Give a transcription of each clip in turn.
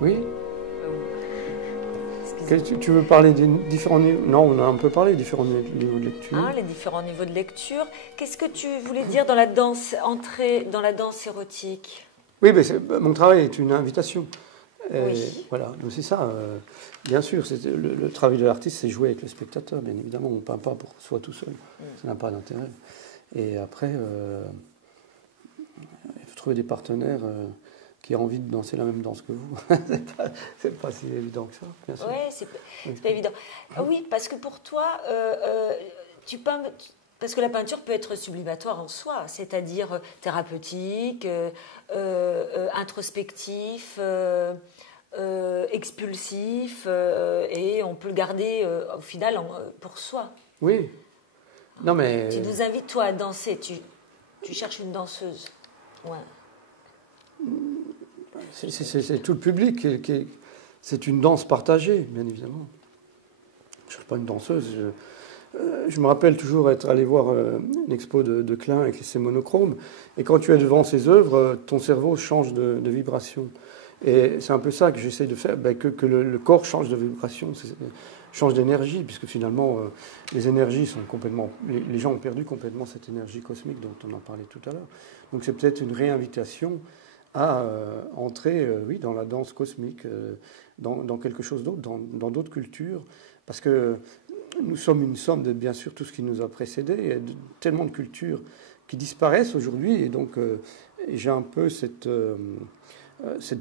Oui. Tu veux parler des différents niveaux? Non, on a un peu parlé des différents niveaux de lecture. Ah, les différents niveaux de lecture. Qu'est-ce que tu voulais dire dans la danse, entrer dans la danse érotique? Oui, mais mon travail est une invitation. Oui. Voilà, donc c'est ça. Bien sûr, le travail de l'artiste, c'est jouer avec le spectateur. Bien évidemment, on ne peint pas pour soi tout seul. Ça n'a pas d'intérêt. Et après, il faut trouver des partenaires qui ont envie de danser la même danse que vous. c'est pas si évident que ça, bien sûr. Ouais, c'est pas évident. Oui, parce que pour toi, tu peins... Parce que la peinture peut être sublimatoire en soi, c'est-à-dire thérapeutique, introspectif, expulsif, et on peut le garder au final pour soi. Oui. Non, mais... Tu nous invites, toi, à danser. Tu cherches une danseuse. Ouais. C'est tout le public. C'est une danse partagée, bien évidemment. Je ne cherche pas une danseuse. Je me rappelle toujours être allé voir une expo de Klein avec ses monochromes. Et quand tu es devant ses œuvres, ton cerveau change de vibration. Et c'est un peu ça que j'essaie de faire, que le corps change de vibration, change d'énergie, puisque finalement, les énergies sont complètement... Les gens ont perdu complètement cette énergie cosmique dont on en parlait tout à l'heure. Donc c'est peut-être une réinvitation à entrer, oui, dans la danse cosmique, dans quelque chose d'autre, dans d'autres cultures, parce que nous sommes une somme de, bien sûr, tout ce qui nous a précédés, et tellement de cultures qui disparaissent aujourd'hui, et donc j'ai un peu cette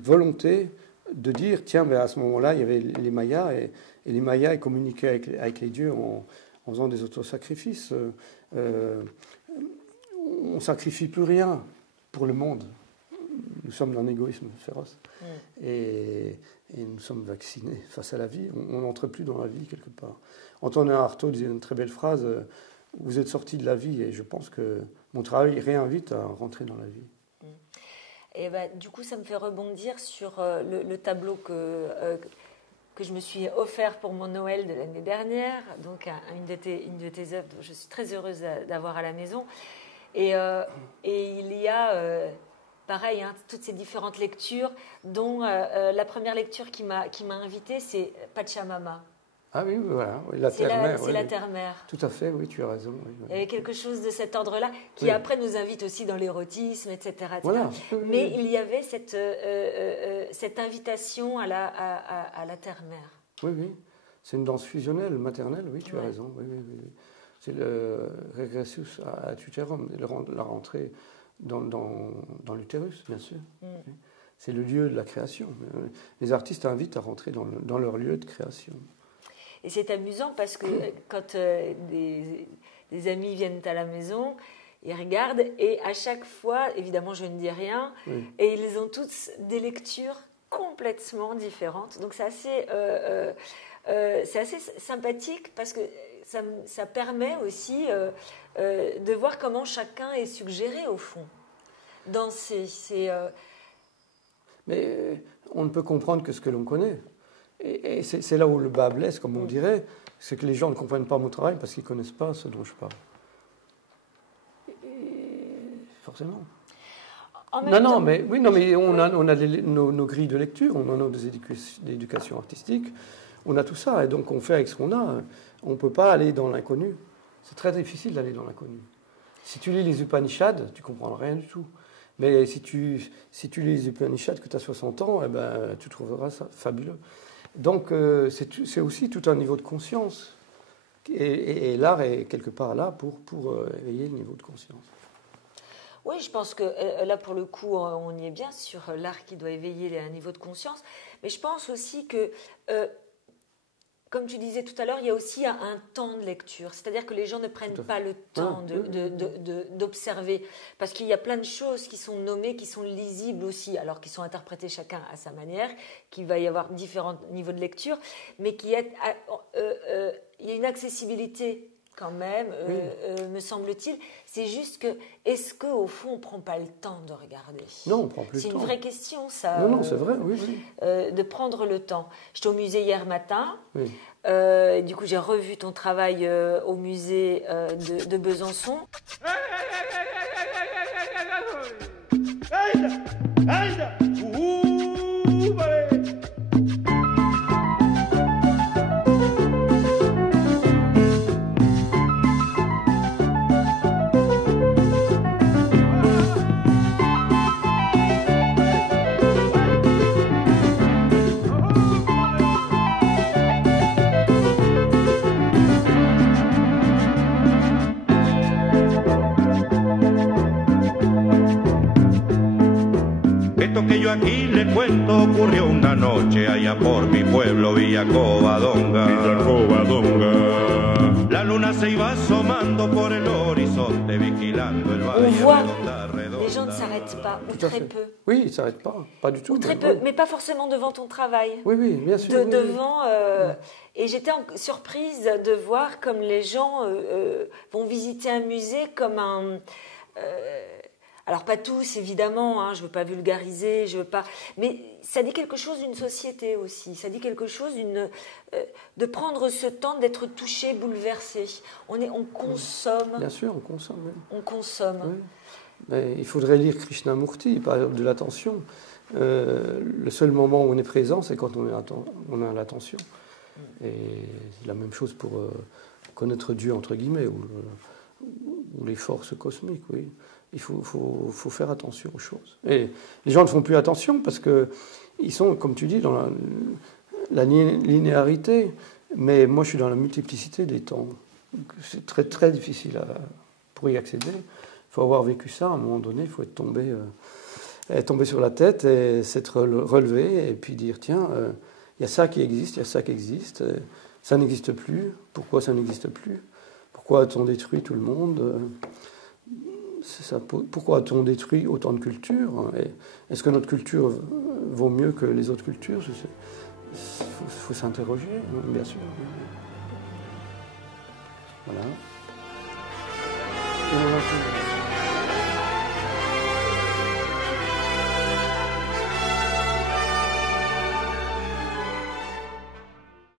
volonté de dire, tiens, mais à ce moment-là, il y avait les Mayas, et les Mayas ils communiquaient avec les dieux en faisant des autosacrifices. On ne sacrifie plus rien pour le monde. Nous sommes d'un égoïsme féroce. Et nous sommes vaccinés face à la vie. On n'entre plus dans la vie quelque part. Antonin Artaud disait une très belle phrase, vous êtes sortis de la vie, et je pense que mon travail réinvite à rentrer dans la vie. Et du coup, ça me fait rebondir sur le tableau que je me suis offert pour mon Noël de l'année dernière, donc une de tes œuvres dont je suis très heureuse d'avoir à la maison. Et il y a... pareil, toutes ces différentes lectures, dont la première lecture qui m'a invitée, c'est Pachamama. Ah oui, voilà, la terre-mère. C'est la terre-mère. Tout à fait, oui, tu as raison. Oui. Il y avait quelque chose de cet ordre-là, qui après nous invite aussi dans l'érotisme, etc. Voilà. Mais il y avait cette invitation à la terre-mère. Oui, oui. C'est une danse fusionnelle, maternelle, oui, tu as raison. Oui. C'est le regressus ad uterum, la rentrée dans l'utérus, bien sûr. C'est le lieu de la création. Les artistes invitent à rentrer dans leur lieu de création. Et c'est amusant parce que quand des amis viennent à la maison, ils regardent et à chaque fois, évidemment, je ne dis rien, et ils ont tous des lectures complètement différentes. Donc c'est assez sympathique parce que ça permet aussi de voir comment chacun est suggéré au fond. Mais on ne peut comprendre que ce que l'on connaît. Et c'est là où le bas blesse, comme on dirait, c'est que les gens ne comprennent pas mon travail parce qu'ils ne connaissent pas ce dont je parle. Forcément. Mais on a nos grilles de lecture, on a nos éducations artistiques, on a tout ça, et donc on fait avec ce qu'on a. On ne peut pas aller dans l'inconnu. C'est très difficile d'aller dans l'inconnu. Si tu lis les Upanishads, tu ne comprends rien du tout. Mais si tu lis les Upanishads que tu as 60 ans, tu trouveras ça fabuleux. Donc c'est aussi tout un niveau de conscience. Et l'art est quelque part là pour éveiller le niveau de conscience. Oui, je pense que là, pour le coup, on y est bien sur l'art qui doit éveiller un niveau de conscience. Mais je pense aussi que, comme tu disais tout à l'heure, il y a aussi un temps de lecture. C'est-à-dire que les gens ne prennent pas le temps d'observer. Parce qu'il y a plein de choses qui sont nommées, qui sont lisibles aussi, alors qui sont interprétées chacun à sa manière, qu'il va y avoir différents niveaux de lecture, mais il y a une accessibilité quand même, me semble-t-il. C'est juste que, est-ce qu'au fond, on ne prend pas le temps de regarder ? Non, on ne prend plus le temps. C'est une vraie question, ça. Non, c'est vrai, oui. De prendre le temps. J'étais au musée hier matin. Oui. Du coup, j'ai revu ton travail au musée de Besançon. anda, vale. Esto que yo aquí le cuento ocurrió una noche allá por mi pueblo, Villa Covadonga. Villa Covadonga. La luna se iba asomando por el horizonte, vigilando el valle. On voit, redonda, redonda. les gens ne s'arrêtent pas, ou très peu. Oui, ils ne s'arrêtent pas du tout. Ou très peu, mais pas forcément devant ton travail. Oui, oui, bien sûr. Oui, devant, et j'étais surprise de voir comme les gens vont visiter un musée comme un... alors pas tous évidemment, hein, je veux pas vulgariser, je veux pas, mais ça dit quelque chose d'une société aussi. Ça dit quelque chose de prendre ce temps d'être touché, bouleversé. On consomme. Bien sûr, on consomme. Oui. On consomme. Oui. Mais il faudrait lire Krishnamurti, par exemple, de l'attention. Le seul moment où on est présent, c'est quand on a l'attention. Et c'est la même chose pour connaître Dieu entre guillemets ou les forces cosmiques. Oui. Il faut faire attention aux choses. Et les gens ne font plus attention parce qu'ils sont, comme tu dis, dans la linéarité. Mais moi, je suis dans la multiplicité des temps. C'est très, très difficile pour y accéder. Il faut avoir vécu ça à un moment donné. Il faut être tombé sur la tête et s'être relevé et puis dire, tiens, il y a ça qui existe, il y a ça qui existe. Ça n'existe plus. Pourquoi ça n'existe plus? Pourquoi a-t-on détruit tout le monde? Pourquoi a-t-on détruit autant de cultures? Est-ce que notre culture vaut mieux que les autres cultures? Il faut s'interroger, bien sûr. Voilà.